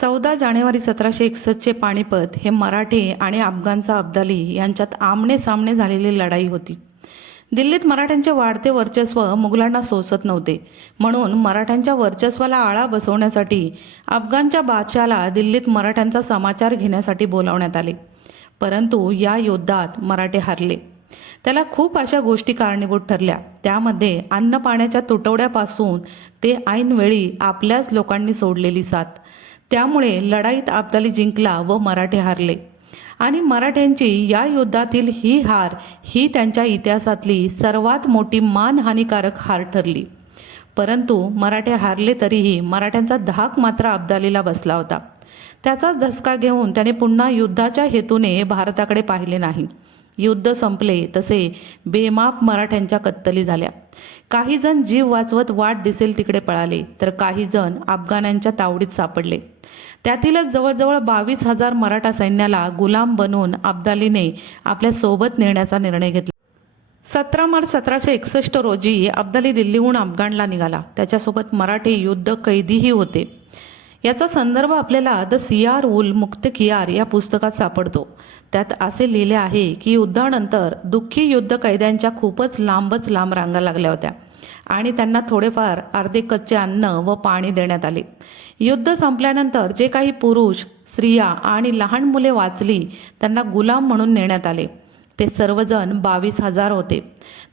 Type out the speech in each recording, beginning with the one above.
चौदा जानेवारी सतराशे एकसष्टचे पानिपत हे मराठे आणि अफगाणचा अब्दाली यांच्यात आमने सामने झालेली लढाई होती. दिल्लीत मराठ्यांचे वाढते वर्चस्व मुघलांना सोसत नव्हते. म्हणून मराठ्यांच्या वर्चस्वाला आळा बसवण्यासाठी अफगाणच्या बादशाला दिल्लीत मराठ्यांचा समाचार घेण्यासाठी बोलावण्यात आले. परंतु या युद्धात मराठे हरले. त्याला खूप अशा गोष्टी कारणीभूत ठरल्या. त्यामध्ये अन्न पाण्याच्या तुटवड्यापासून ते ऐनवेळी आपल्याच लोकांनी सोडलेली साथ. त्यामुळे लढाईत अब्दाली जिंकला व मराठे हारले. आणि मराठ्यांची या युद्धातील ही हार ही त्यांच्या इतिहासातली सर्वात मोठी मानहानिकारक हार ठरली. परंतु मराठे हारले तरीही मराठ्यांचा धाक मात्र अब्दालीला बसला होता. त्याचाच धसका घेऊन त्याने पुन्हा युद्धाच्या हेतूने भारताकडे पाहिले नाही. युद्ध संपले तसे बेमाप मराठ्यांच्या कत्तली झाल्या. काही जण जीव वाचवत वाट दिसेल तिकडे पळाले तर काही जण अफगाण्यांच्या तावडीत सापडले. त्यातीलच जवळजवळ बावीस हजार मराठा सैन्याला गुलाम बनवून अब्दालीने आपल्यासोबत नेण्याचा निर्णय घेतला. सतरा मार्च सतराशे एकसष्ट रोजी अब्दाली दिल्लीहून अफगाणला निघाला. त्याच्यासोबत मराठी युद्ध कैदीही होते. याचा संदर्भ आपल्याला द सियार उल मुक्त कियार या पुस्तकात सापडतो. त्यात असे लिहिले आहे की युद्धानंतर दुःखी युद्ध कैद्यांच्या खूपच लांबच लांब रांगा लागल्या होत्या आणि त्यांना थोडेफार अर्धे कच्चे अन्न व पाणी देण्यात आले. युद्ध संपल्यानंतर जे काही पुरुष स्त्रिया आणि लहान मुले वाचली त्यांना गुलाम म्हणून नेण्यात आले. ते सर्वजण बावीस हजार होते.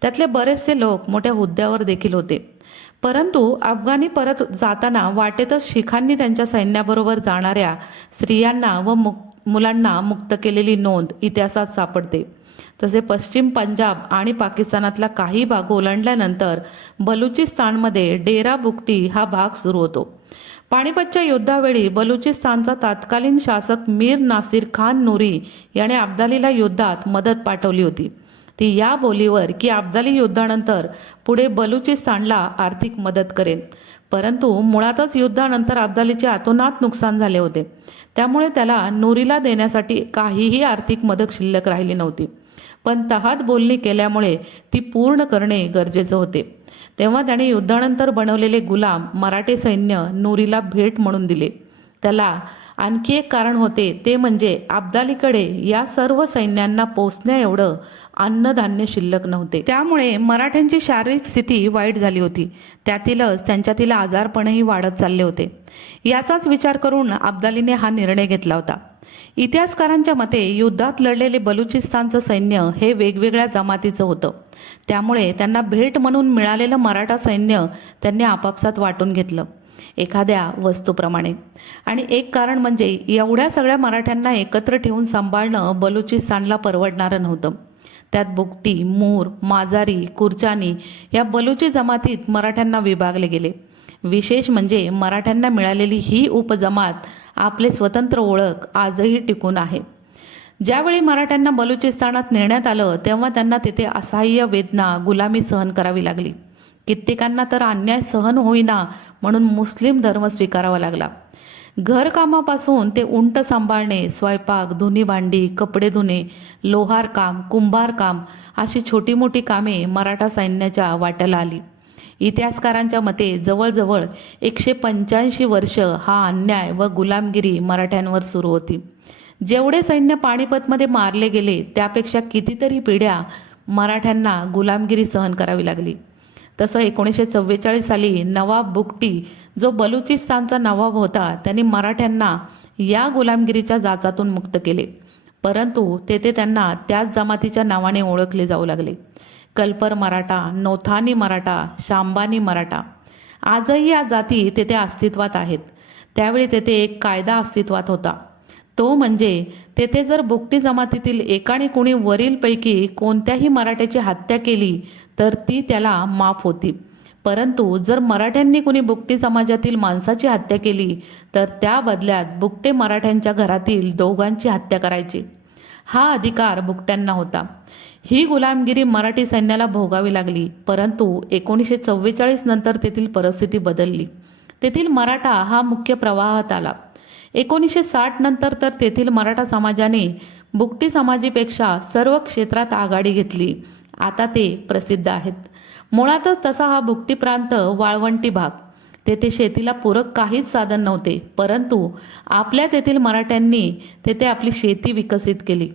त्यातले बरेचसे लोक मोठ्या हुद्द्यावर देखील होते. परंतु अफगाणी परत जाताना वाटेतच शिखांनी त्यांच्या सैन्याबरोबर जाणाऱ्या स्त्रियांना व मुक मुलांना मुक्त केलेली नोंद इतिहासात सापडते. तसे पश्चिम पंजाब आणि पाकिस्तानातला काही भाग ओलांडल्यानंतर बलुचिस्तानमध्ये डेरा बुकटी हा भाग सुरू होतो. पाणीपतच्या युद्धावेळी बलुचिस्तानचा तत्कालीन शासक मीर नासिर खान नूरी याने अब्दालीला युद्धात मदत पाठवली होती. ती या बोलीवर की अब्दाली युद्धानंतर पुढे बलुचिस्तानला आर्थिक मदत करेन परंतु मुळातच युद्धानंतर अब्दालीचे आतोनात नुकसान झाले होते. त्यामुळे त्याला नूरीला देण्यासाठी काहीही आर्थिक मदत शिल्लक राहिली नव्हती. पण तहात बोलणी केल्यामुळे ती पूर्ण करणे गरजेचे होते. तेव्हा त्याने युद्धानंतर बनवलेले गुलाम मराठे सैन्य नूरीला भेट म्हणून दिले. त्याला आणखी एक कारण होते ते म्हणजे अब्दालीकडे या सर्व सैन्यांना पोचण्या एवढं अन्नधान्य शिल्लक नव्हते. त्यामुळे मराठ्यांची शारीरिक स्थिती वाईट झाली होती. त्यातीलच त्यांच्यातील आजारपणही वाढत चालले होते. याचाच विचार करून अब्दालीने हा निर्णय घेतला होता. इतिहासकारांच्या मते युद्धात लढलेले बलुचिस्तानचं सैन्य हे वेगवेगळ्या जमातीचं होतं. त्यामुळे त्यांना भेट म्हणून मिळालेलं मराठा सैन्य त्यांनी आपापसात वाटून घेतलं. एखाद्या वस्तूप्रमाणे. आणि एक कारण म्हणजे एवढ्या सगळ्या मराठ्यांना एकत्र ठेवून सांभाळणं बलुचिस्तानला परवडणारं नव्हतं. त्यात बुकटी मूर माजारी कुर्चानी या बलुची जमातीत मराठ्यांना विभागले गेले. विशेष म्हणजे मराठ्यांना मिळालेली ही उपजमात आपले स्वतंत्र ओळख आजही टिकून आहे. ज्यावेळी मराठ्यांना बलुचिस्तानात नेण्यात आलं तेव्हा त्यांना तिथे असहाय्य वेदना गुलामी सहन करावी लागली. कित्येकांना तर अन्याय सहन होईना म्हणून मुस्लिम धर्म स्वीकारावा लागला. घरकामापासून ते उंट सांभाळणे स्वयंपाक धुनी भांडी कपडे धुणे लोहार काम कुंभार काम अशी छोटी मोठी कामे मराठा सैन्याच्या वाट्याला आली. इतिहासकारांच्या मते जवळजवळ एकशे पंच्याऐंशी वर्ष हा अन्याय व गुलामगिरी मराठ्यांवर सुरू होती. जेवढे सैन्य पाणीपतमध्ये मारले गेले त्यापेक्षा कितीतरी पिढ्या मराठ्यांना गुलामगिरी सहन करावी लागली. तसं एकोणीसशे चव्वेचाळीस साली नवाब बुकटी जो बलुचिस्तानचा नवाब होता त्यांनी मराठ्यांना या गुलामगिरीच्या जाचातून मुक्त केले. परंतु तेथे त्यांना त्याच जमातीच्या नावाने ओळखले जाऊ लागले. कल्पर मराठा नोथानी मराठा शांबानी मराठा आजही या जाती तेथे अस्तित्वात आहेत. त्यावेळी तेथे एक कायदा अस्तित्वात होता. तो म्हणजे तेथे जर बुकटी जमातीतील एकाने कोणी वरीलपैकी कोणत्याही मराठ्याची हत्या केली तर ती त्याला माफ होती. परंतु जर मराठ्यांनी कुणी बुकटी समाजातील माणसाची हत्या केली तर त्या बदल्यात बुकटे मराठ्यांच्या घरातील दोघांची हत्या करायची. हा अधिकार बुकट्यांना होता. ही गुलामगिरी मराठी सैन्याला भोगावी लागली परंतु एकोणीसशे चव्वेचाळीस नंतर तेथील परिस्थिती बदलली. तेथील मराठा हा मुख्य प्रवाहात आला. एकोणीसशे साठ नंतर तर तेथील मराठा समाजाने बुकटी समाजीपेक्षा सर्व क्षेत्रात आघाडी घेतली. आता ते प्रसिद्ध आहेत. मुळातच तसा हा भुकटी प्रांत वाळवंटी भाग. तेथे शेतीला पूरक काहीच साधन नव्हते परंतु आपल्या तेथील मराठ्यांनी तेथे आपली शेती विकसित केली.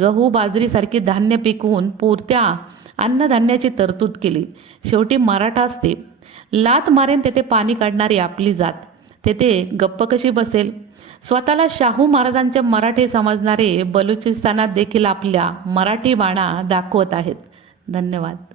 गहू बाजरीसारखी धान्य पिकवून पुरत्या अन्नधान्याची तरतूद केली. शेवटी मराठा असते. लात मारेन तेथे पाणी काढणारी आपली जात. तेथे गप्प कशी बसेल? स्वतःला शाहू महाराजांचे मराठी समजणारे बलुचिस्तानात देखील आपल्या मराठी बाणा दाखवत आहेत. धन्यवाद.